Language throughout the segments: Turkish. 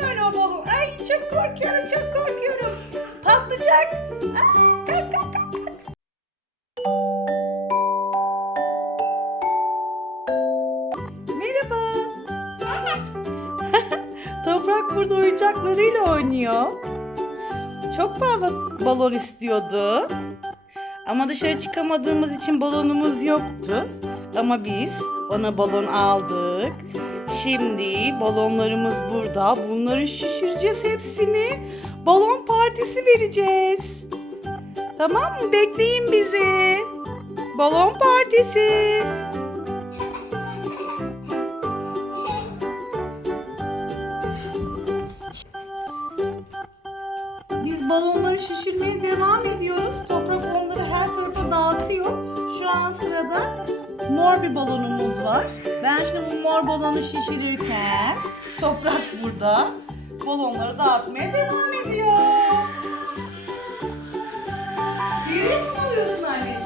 mı öyle o balon? Ay çok korkuyorum çok korkuyorum. Patlayacak. Kalk kalk. kalk. Merhaba. Toprak burada oyuncaklarıyla oynuyor. Çok fazla balon istiyordu. Ama dışarı çıkamadığımız için balonumuz yoktu. Ama biz ona balon aldık. Şimdi balonlarımız burada. Bunları şişireceğiz hepsini. Balon partisi vereceğiz. Tamam mı? Bekleyin bizi. Balon partisi. Biz balonları şişirmeye devam ediyoruz. Toprak onları her tarafa dağıtıyor. Şu an sırada mor bir balonumuz var. Ben şimdi bu mor balonu şişirirken toprak burada balonları dağıtmaya devam ediyor. Büyük mü oluyorsun anneciğim?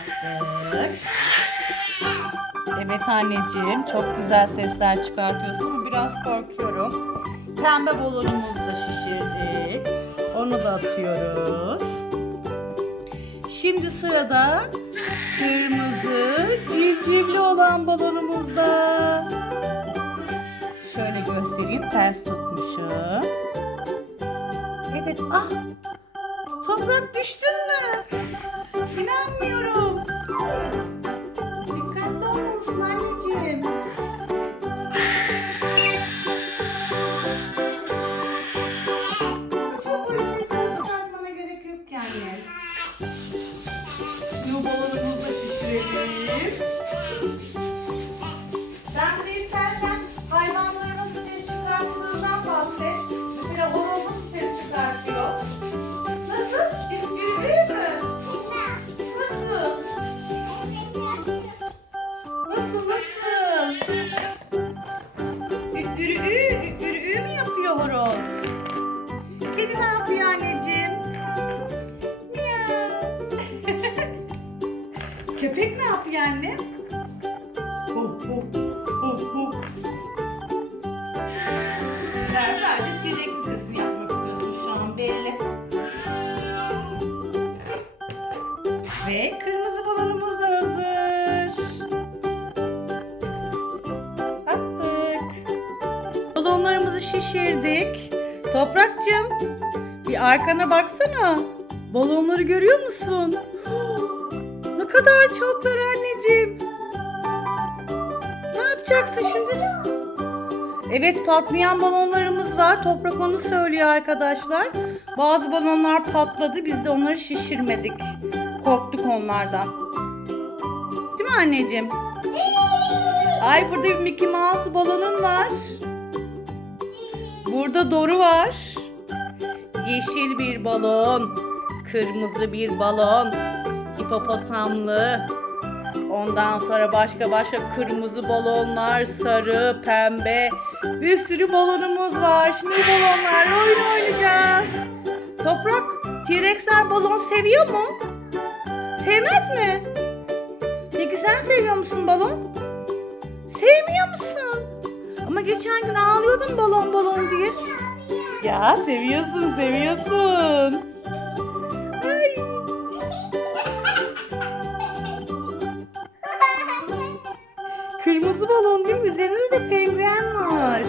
Attık. Evet anneciğim çok güzel sesler çıkartıyorsun ama biraz korkuyorum. Pembe balonumuzu da şişirdik. Onu da atıyoruz. Şimdi sırada kırmızı civcivli olan balonumuzda. Şöyle göstereyim ters tutmuşum. Evet. Ah! Toprak düştün mü? İnanmıyorum. Çıkarttığından bahset. Mesela horoz nasıl ses çıkartıyor? Nasıl? Üfürüyor mü? Nasıl? Nasıl nasıl? Yapıyor horoz? Kedi ne yapıyor anneciğim? Miyav. Köpek ne yapıyor anne? Ho ho Şişirdik. Toprakcığım bir arkana baksana. Balonları görüyor musun? Ne kadar çoklar anneciğim. Ne yapacaksın şimdi? Evet patlayan balonlarımız var. Toprak onu söylüyor arkadaşlar. Bazı balonlar patladı. Biz de onları şişirmedik. Korktuk onlardan. Değil mi anneciğim? Ay burada bir Mickey Mouse balonun var. Burada Doru var. Yeşil bir balon. Kırmızı bir balon. Hipopotamlı. Ondan sonra başka başka kırmızı balonlar, sarı, pembe. Bir sürü balonumuz var. Şimdi bu balonlarla oyun oynayacağız. Toprak, T-Rex'ler balon seviyor mu? Sevmez mi? Peki sen seviyor musun balon? Sevmiyor musun? Ama geçen gün ağlıyordun balon balon diye. Ya seviyorsun, seviyorsun. Ay. Kırmızı balon değil mi? Üzerinde de penguen var.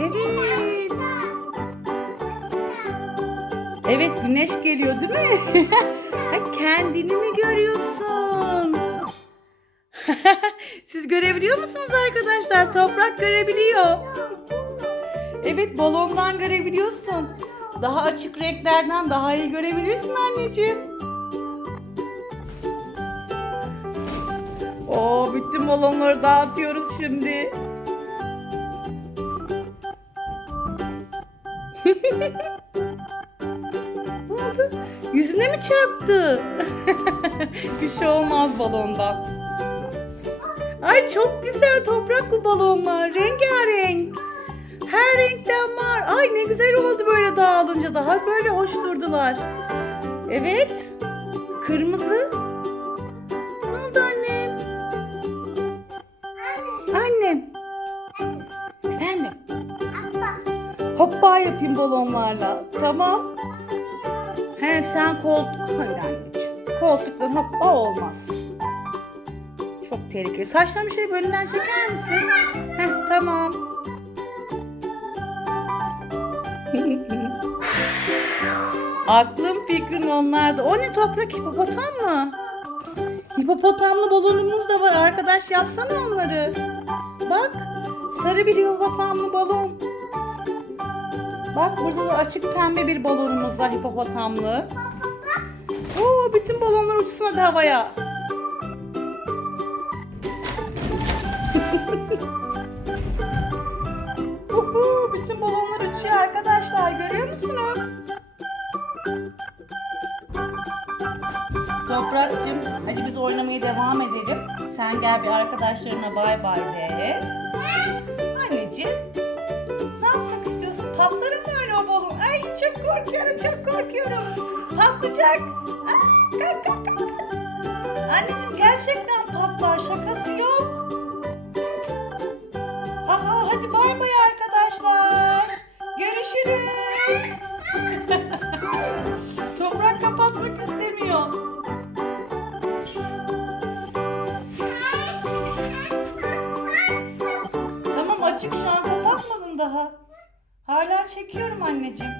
Evet. Evet güneş geliyor değil mi? Kendini mi görüyorsun? Siz görebiliyor musunuz arkadaşlar? Toprak görebiliyor. Evet balondan görebiliyorsun. Daha açık renklerden daha iyi görebilirsin anneciğim. Oo bütün balonları dağıtıyoruz şimdi. ne oldu? Yüzüne mi çarptı? bir şey olmaz balondan. Ay çok güzel toprak bu balonlar. Rengarenk. Her renkten var. Ay ne güzel oldu böyle dağılınca. Daha böyle hoş durdular. Evet. Kırmızı. Ne oldu annem? Annem. Efendim. Hoppa yapayım balonlarla. Tamam. He sen koltuk. Hayır anneciğim. Koltukların hoppa olmaz. Çok tehlikeli. Saçlarımı şöyle bölümden çeker misin? Heh tamam. Aklım fikrin onlarda. O ne toprak hipopotam mı? Hipopotamlı balonumuz da var. Arkadaş yapsana onları. Bak. Sarı bir hipopotamlı balon. Bak burada da açık pembe bir balonumuz var hipopotamlı. Oo, bütün balonlar uçsun hadi havaya. Arkadaşlar görüyor musunuz? Toprak'cığım hadi biz oynamaya devam edelim. Sen gel bir arkadaşlarına bay bay de. Anneciğim ne yapmak istiyorsun? Patlar mı öyle o balon? Ay çok korkuyorum çok korkuyorum. Patlayacak. Aa, kalk kalk kalk. Anneciğim gerçekten patlar şakası yok. Aa, hadi bay bay. Görüşürüz. Toprak kapatmak istemiyor. Tamam açık şu an kapatmadım daha. Hala çekiyorum anneciğim.